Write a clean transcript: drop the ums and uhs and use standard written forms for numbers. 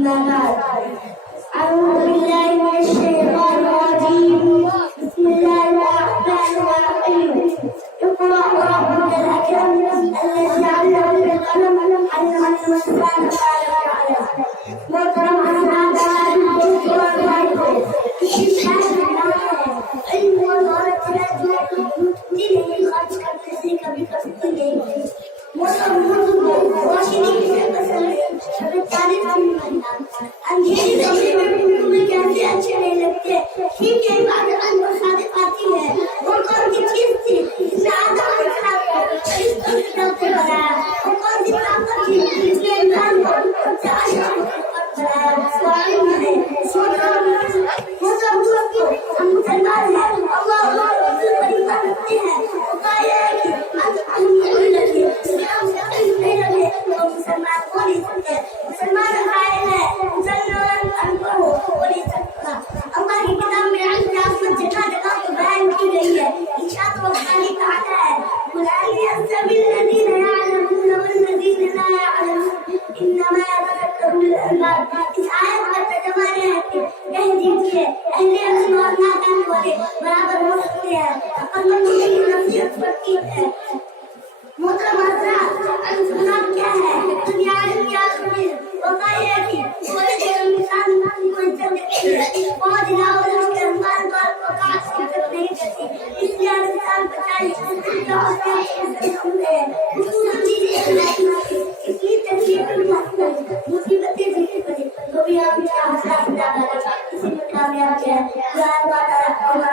أما بعد أعوذ بالله من الشيطان الرجيم بسم الله الرحمن الرحيم اقرأ وربك الأكرم الذي علم بالقلم علم الإنسان ما لم يعلم محترم حضرات علم وزارة دین خرچ کرنے سے کبھی کبھی نہیں موسم روشنی کی فصل تعلیم اندھیری کمرے میں تمہیں کیسے اچھے نہیں لگتے ٹھیک ہے بات صادق آتی ہے وہ کون سی چیز تھی جس نے آدم کو خراب کر اس کو بنایا وہ کون سی طاقت تھی جس نے انسان کو سب سے اشرف بنایا سوال ہے ہم مسلمان ہیں اللہ رسول پر ایمان رکھتے ہیں خدا یہ ہے کہ ہم نہیں رکھے نہیں رکھے تو مسلمان ہو نہیں سکتے مسلمان قائل ہے مسلمان انپڑھ ہو نہیں سکتا اللہ کی کتاب میں علم کی عظمت جگہ جگہ کو بیان کی گئی ہے ارشاد و خالی کہا ہے قل هل يستوي الذين يعلمون والذين لا يعلمون انما يتذكر الالباب اس آیت کا ترجمہ ہے کہ کہہ دیجیے اہل علم اور ناکام والے برابر ہو سکتے ہیں عقل مندوں کی نصیحت پڑتی ہے محترم حضرات علم کیا ہے دنیا علم کیا ہے ہوتا یہ کہ کوئی انسان کوئی فوج لاؤ اس کے انسان کو پکاش کی ضرورت نہیں کرتی اس لیے انسان بچائی اتنی تکلیف مصیبتیں ذکر کرے تو بھی آپ کیا حاصل کسی میں کامیاب ہے ہمارا